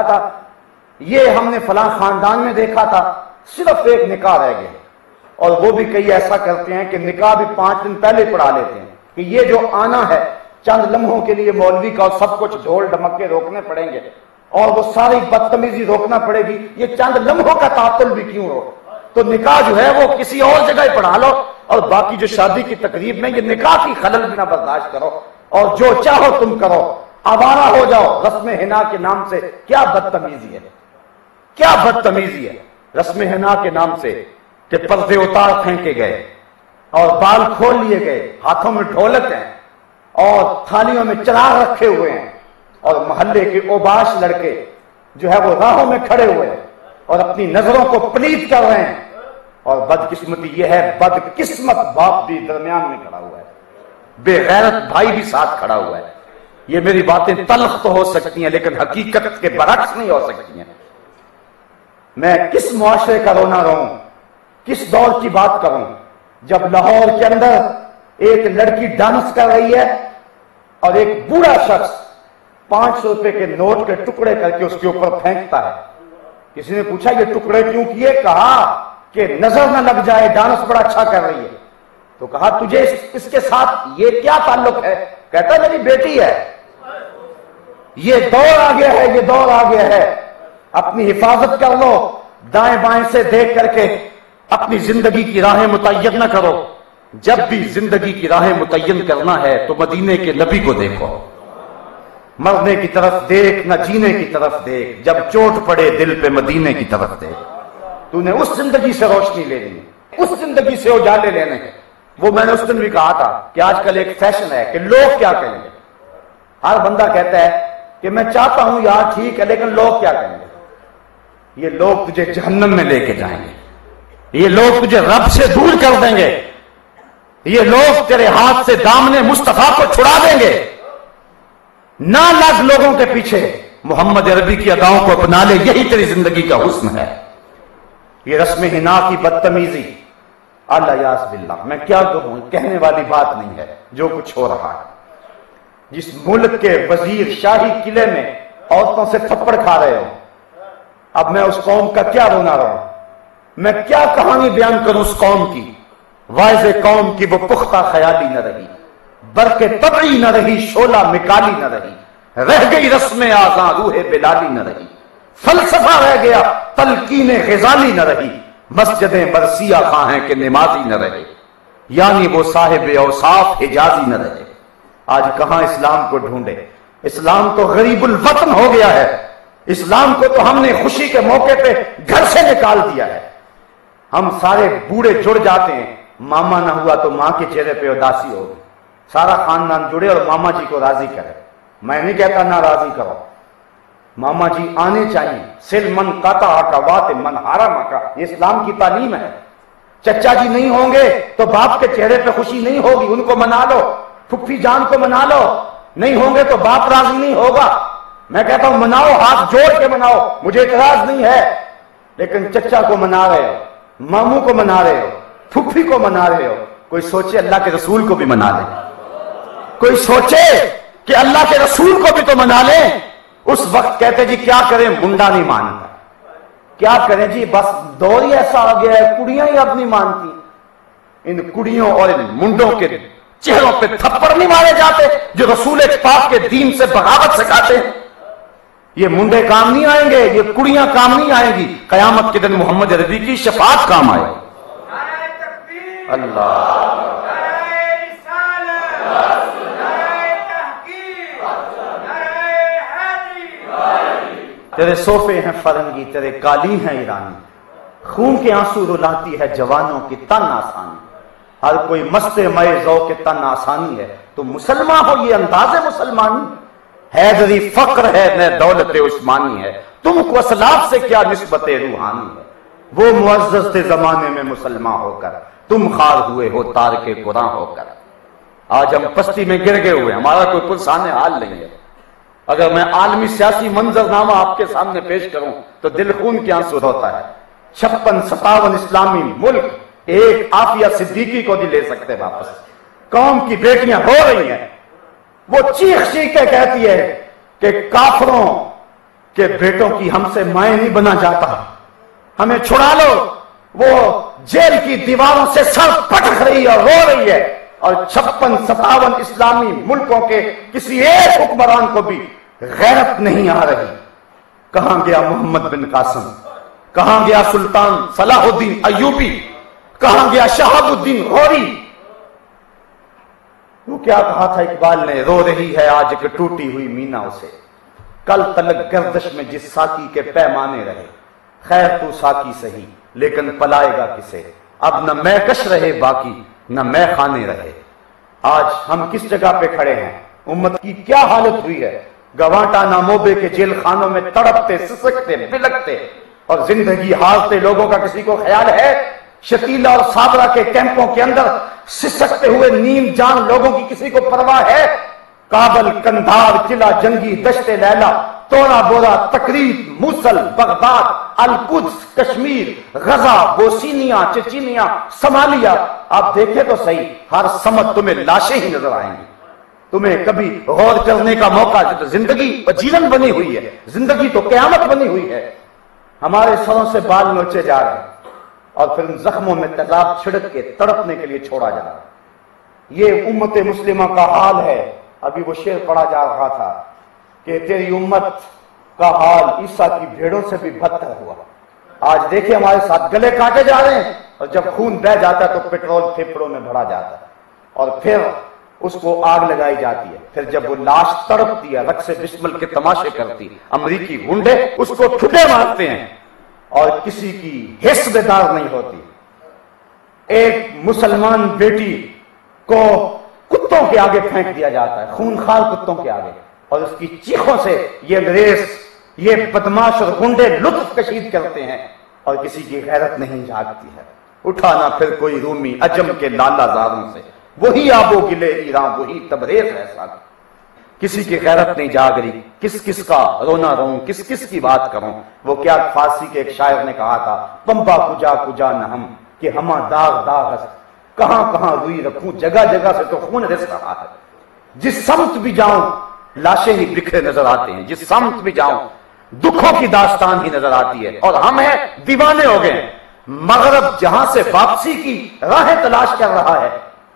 تھا، یہ ہم نے فلاں خاندان میں دیکھا تھا، صرف ایک نکاح رہ گیا، اور وہ بھی کئی ایسا کرتے ہیں کہ نکاح بھی 5 دن پہلے پڑھا لیتے ہیں کہ یہ جو آنا ہے چند لمحوں کے لیے مولوی کا، اور سب کچھ ڈھول ڈمکے روکنے پڑیں گے اور وہ ساری بدتمیزی روکنا پڑے گی، یہ چند لمحوں کا تعطل بھی کیوں ہو، تو نکاح جو ہے وہ کسی اور جگہ پڑھا لو، اور باقی جو شادی کی تقریب میں یہ نکاح کی خلل بھی نہ برداشت کرو، اور جو چاہو تم کرو، آوارہ ہو جاؤ رسم حنا کے نام سے۔ کیا بدتمیزی ہے، کیا بدتمیزی ہے رسم حنا کے نام سے، کہ پردے اتار پھینکے گئے اور بال کھول لیے گئے، ہاتھوں میں ڈھولک ہیں اور تھالیوں میں چراغ رکھے ہوئے ہیں، اور محلے کے اوباش لڑکے جو ہے وہ راہوں میں کھڑے ہوئے ہیں اور اپنی نظروں کو پلیت کر رہے ہیں، اور بدقسمتی یہ ہے بدقسمت باپ بھی درمیان میں کھڑا ہوا ہے، بے غیرت بھائی بھی ساتھ کھڑا ہوا ہے۔ یہ میری باتیں تلخ تو ہو سکتی ہیں لیکن حقیقت کے برعکس نہیں ہو سکتی ہیں۔ میں کس معاشرے کا رونا رہوں، کس دور کی بات کروں جب لاہور کے اندر ایک لڑکی ڈانس کر رہی ہے اور ایک بوڑھا شخص 500 روپے کے نوٹ کے ٹکڑے کر کے اس کے اوپر پھینکتا ہے۔ کسی نے پوچھا یہ ٹکڑے کیوں کیے؟ کہا کہ نظر نہ لگ جائے، ڈانس بڑا اچھا کر رہی ہے۔ تو کہا تجھے اس کے ساتھ یہ کیا تعلق ہے؟ کہتا ہے میری بیٹی ہے، یہ دور آ گیا ہے، یہ دور آ گیا ہے، اپنی حفاظت کر لو، دائیں بائیں سے دیکھ کر کے اپنی زندگی کی راہیں متعین نہ کرو۔ جب بھی زندگی کی راہیں متعین کرنا ہے تو مدینے کے نبی کو دیکھو، مرنے کی طرف دیکھ نہ جینے کی طرف دیکھ، جب چوٹ پڑے دل پہ مدینے کی طرف دیکھ۔ تو نے اس زندگی سے روشنی لینی، اس زندگی سے اجالے لینے ہیں۔ وہ میں نے اس دن بھی کہا تھا کہ آج کل ایک فیشن ہے کہ لوگ کیا کہیں گے۔ ہر بندہ کہتا ہے کہ میں چاہتا ہوں یار ٹھیک ہے لیکن لوگ کیا کہیں گے۔ یہ لوگ تجھے جہنم میں لے کے جائیں گے، یہ لوگ تجھے رب سے دور کر دیں گے، یہ لوگ تیرے ہاتھ سے دامن مصطفیٰ کو چھڑا دیں گے۔ نہ لگ لوگوں کے پیچھے، محمد عربی کی اداؤں کو اپنا لے، یہی تیری زندگی کا حسن ہے۔ یہ رسم حنا کی بدتمیزی، اللہ یاز باللہ، میں کیا کہوں، کہنے والی بات نہیں ہے جو کچھ ہو رہا ہے۔ جس ملک کے وزیر شاہی قلعے میں عورتوں سے تھپڑ کھا رہے ہو، اب میں اس قوم کا کیا رونا رہا ہوں، میں کیا کہانی بیان کروں اس قوم کی۔ واعظ قوم کی وہ پختہ خیالی نہ رہی، برق طبعی نہ رہی، شعلہ مکالی نہ رہی، رہ گئی رسم آزاں روح بلالی نہ رہی، فلسفہ رہ گیا تلقین غزالی نہ رہی، مسجدیں مرثیہ خواہیں کہ نمازی نہ رہے، یعنی وہ صاحب اوصاف حجازی نہ رہے۔ آج کہاں اسلام کو ڈھونڈے، اسلام تو غریب الوطن ہو گیا ہے، اسلام کو تو ہم نے خوشی کے موقع پہ گھر سے نکال دیا ہے۔ ہم سارے بوڑھے جڑ جاتے ہیں، ماما نہ ہوا تو ماں کے چہرے پہ اداسی ہوگی، سارا خاندان جڑے اور ماما جی کو راضی کرے۔ میں نہیں کہتا نہ راضی کرو، ماما جی آنے چاہیے، سل من قطع کا وات من حرم کا، یہ اسلام کی تعلیم ہے۔ چچا جی نہیں ہوں گے تو باپ کے چہرے پہ خوشی نہیں ہوگی، ان کو منا لو، پھپھی جان کو منا لو، نہیں ہوں گے تو باپ راضی نہیں ہوگا۔ میں کہتا ہوں مناؤ، ہاتھ جوڑ کے مناؤ، مجھے اعتراض نہیں ہے، لیکن چچا کو منا رہے ہو، ماموں کو منا رہے ہو، پھپھی کو منا رہے ہو، کوئی سوچے اللہ کے رسول کو بھی منا لے، کوئی سوچے کہ اللہ کے رسول کو بھی تو منا لیں۔ اس وقت کہتے جی کیا کریں، منڈا نہیں مانتا، کیا کریں جی بس دور ہی ایسا آ گیا ہے، کڑیاں ہی اب نہیں مانتی۔ ان کڑیوں اور ان منڈوں کے چہروں پہ تھپڑ نہیں مارے جاتے جو رسول پاک کے دین سے بغاوت سکھاتے ہیں۔ یہ منڈے کام نہیں آئیں گے، یہ کڑیاں کام نہیں آئیں گی، قیامت کے دن محمد عربی کی شفاعت کام آئے گی۔ اللہ تیرے صوفے ہیں فرنگی، تیرے قالی ہیں ایرانی، خون کے آنسو رلاتی ہے جوانوں کی تن آسانی، ہر کوئی مست مئے ذوق تن آسانی ہے، تو مسلمان ہو یہ انداز مسلمانی، حیدری فقر ہے نہ دولت عثمانی ہے، تم کو اسلاف سے کیا نسبت روحانی ہے، وہ معزز تھے زمانے میں مسلمان ہو کر، تم خار ہوئے ہو تارک قرآن ہو کر۔ آج ہم پستی میں گر گئے ہوئے، ہمارا کوئی پرسان حال نہیں ہے۔ اگر میں عالمی سیاسی منظرنامہ آپ کے سامنے پیش کروں تو دل خون کے آنسو ہوتا ہے۔ 56-57 اسلامی ملک ایک عافیہ صدیقی کو نہیں لے سکتے واپس۔ قوم کی بیٹیاں رو رہی ہیں، وہ چیخ چیخ کے کہتی ہے کہ کافروں کہ بیٹوں کی ہم سے مائیں نہیں بنا جاتا، ہمیں چھڑا لو۔ وہ جیل کی دیواروں سے سر پٹک رہی ہے اور رو رہی ہے، اور 56-57 اسلامی ملکوں کے کسی ایک حکمران کو بھی غیرت نہیں آ رہی۔ کہاں گیا محمد بن قاسم؟ کہاں گیا سلطان صلاح الدین ایوبی؟ کہاں گیا شہاب الدین غوری؟ وہ کیا کہا تھا اقبال نے؟ رو رہی ہے آج ایک ٹوٹی ہوئی مینا اسے، کل تلک گردش میں جس ساکی کے پیمانے رہے، خیر تو ساکی سہی لیکن پلائے گا کسے، اب نہ میں کش رہے باقی نہ میں خانے رہے۔ آج ہم کس جگہ پہ کھڑے ہیں؟ امت کی کیا حالت ہوئی ہے؟ گوانٹا ناموبے کے جیل خانوں میں تڑپتے، سسکتے، بلکتے اور زندگی ہارتے لوگوں کا کسی کو خیال ہے؟ شتیلا اور صابرہ کے کیمپوں کے اندر سسکتے ہوئے نیم جان لوگوں کی کسی کو پرواہ ہے؟ کابل، کندھار، قلعہ جنگی، دشت لیلا، تورا بورا، تکریت، موصل، بغداد، القدس، کشمیر، غزہ، بوسینیا، چچینیا، صومالیہ، آپ دیکھیں تو صحیح، ہر سمت تمہیں لاشیں ہی نظر آئیں گی۔ تمہیں کبھی غور کرنے کا موقع، زندگی جیون بنی ہوئی ہے، زندگی تو قیامت بنی ہوئی ہے، ہمارے سروں سے بال نوچے جا رہے ہیں اور پھر ان زخموں میں تیزاب چھڑک کے تڑپنے کے لیے چھوڑا جا رہا ہے۔ یہ امت مسلمہ کا حال ہے۔ ابھی وہ شعر پڑھا جا رہا تھا کہ تیری امت کا حال عیسیٰ کی بھیڑوں سے بھی بدتر ہوا۔ آج دیکھیں ہمارے ساتھ گلے کاٹے جا رہے ہیں، اور جب خون بہہ جاتا ہے تو پٹرول پھیپھڑوں میں بھرا جاتا ہے، اور پھر اس کو آگ لگائی جاتی ہے۔ پھر جب وہ لاش تڑپتی ہے، رقص بسمل کے تماشے کرتی، امریکی گنڈے اس کو ٹھڈے مارتے ہیں اور کسی کی حس بیدار نہیں ہوتی۔ ایک مسلمان بیٹی کو کتوں کے آگے پھینک دیا جاتا ہے، خونخوار کتوں کے آگے، اور اس کی چیخوں سے یہ انگریز، یہ بدماش اور گنڈے لطف کشید کرتے ہیں، اور کسی کی غیرت نہیں جاگتی ہے۔ اٹھانا پھر کوئی رومی عجم کے لالا زاروں سے، وہی آب و گلے ایران، وہی تبریز ایسا، کسی کی غیرت نہیں جاگ رہی۔ کس کس کا رونا روں، کس کس کی بات کروں؟ وہ کیا فارسی کے ایک شاعر نے کہا تھا، پمبا کجا کجا نہ ہم کہ ہما داغ داغ ہے، کہاں کہاں روئی رکھوں، جگہ جگہ سے تو خون رس رہا ہے۔ جس سمت بھی جاؤں لاشیں ہی بکھرے نظر آتے ہیں، جس سمت بھی جاؤں دکھوں کی داستان ہی نظر آتی ہے، اور ہم ہیں دیوانے ہو گئے۔ مغرب جہاں سے واپسی کی راہیں تلاش کر رہا ہے،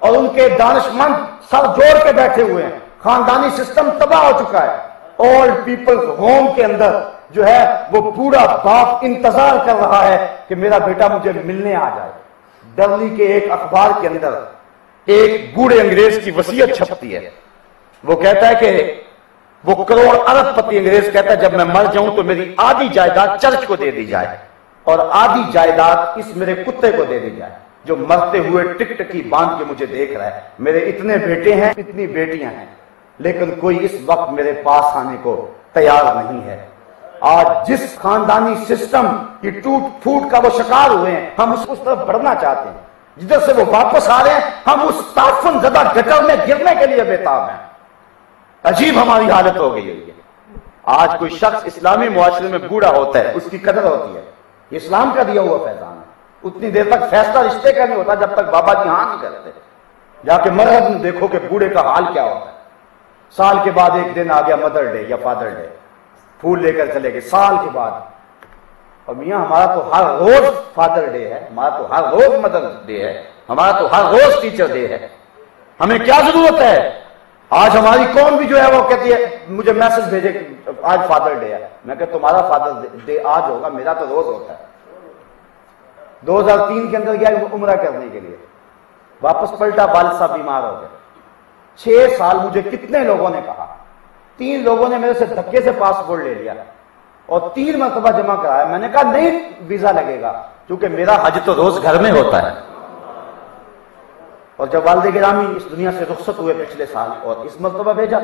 اور ان کے دانشمند سر جوڑ کے بیٹھے ہوئے ہیں، خاندانی سسٹم تباہ ہو چکا ہے۔ اولڈ پیپل ہوم کے اندر جو ہے وہ بوڑھا باپ انتظار کر رہا ہے کہ میرا بیٹا مجھے ملنے آ جائے۔ دہلی کے ایک اخبار کے اندر ایک بوڑھے انگریز کی وصیت چھپتی ہے، وہ کہتا ہے کہ وہ کروڑ ارب پتی انگریز کہتا ہے جب میں مر جاؤں تو میری آدھی جائیداد چرچ کو دے دی جائے، اور آدھی جائیداد اس میرے کتے کو دے دی جائے جو مرتے ہوئے ٹک ٹکی باندھ کے مجھے دیکھ رہا ہے۔ میرے اتنے بیٹے ہیں، اتنی بیٹیاں ہیں، لیکن کوئی اس وقت میرے پاس آنے کو تیار نہیں ہے۔ آج جس خاندانی سسٹم کی ٹوٹ پھوٹ کا وہ شکار ہوئے ہیں، ہم اس طرف بڑھنا چاہتے ہیں، جدھر سے وہ واپس آ رہے ہیں ہم اس تعفن زدہ گٹر میں گرنے کے لیے بےتاب ہیں۔ عجیب ہماری حالت ہو گئی ہے۔ آج کوئی شخص اسلامی معاشرے میں بوڑھا ہوتا ہے، اس کی قدر ہوتی ہے، اسلام کا دیا ہوا فیضان ہے۔ اتنی دیر تک فیصلہ رشتے کا نہیں ہوتا جب تک بابا جی ہاں نہیں کرتے۔ جا کے مرحب میں دیکھو کہ بوڑھے کا حال کیا ہوتا ہے۔ سال کے بعد ایک دن آ گیا مدر ڈے یا فادر ڈے، پھول لے کر چلے گئے سال کے بعد۔ اور میاں ہمارا تو ہر روز فادر ڈے ہے، ہمارا تو ہر روز مدر ڈے ہے، ہمارا تو ہر روز ٹیچر ڈے ہے، ہمیں کیا ضرورت ہے؟ آج ہماری قوم بھی جو ہے وہ کہتی ہے مجھے میسج بھیجے کہ آج فادر ڈے ہے۔ میں کہ تمہارا فادر ڈے آج ہوگا، میرا تو روز ہوتا ہے۔ 2003 کے اندر گیا عمرہ کرنے کے لیے، واپس پلٹا، والد صاحب بیمار ہو گئے۔ 6 سال مجھے کتنے لوگوں نے کہا، 3 لوگوں نے میرے سے دھکے سے پاسپورٹ لے لیا اور 3 مرتبہ جمع کرایا۔ میں نے کہا نہیں ویزا لگے گا، کیونکہ میرا حج تو روز گھر میں ہوتا ہے۔ اور جب والد گرامی اس دنیا سے رخصت ہوئے پچھلے سال اور اس مرتبہ بھیجا،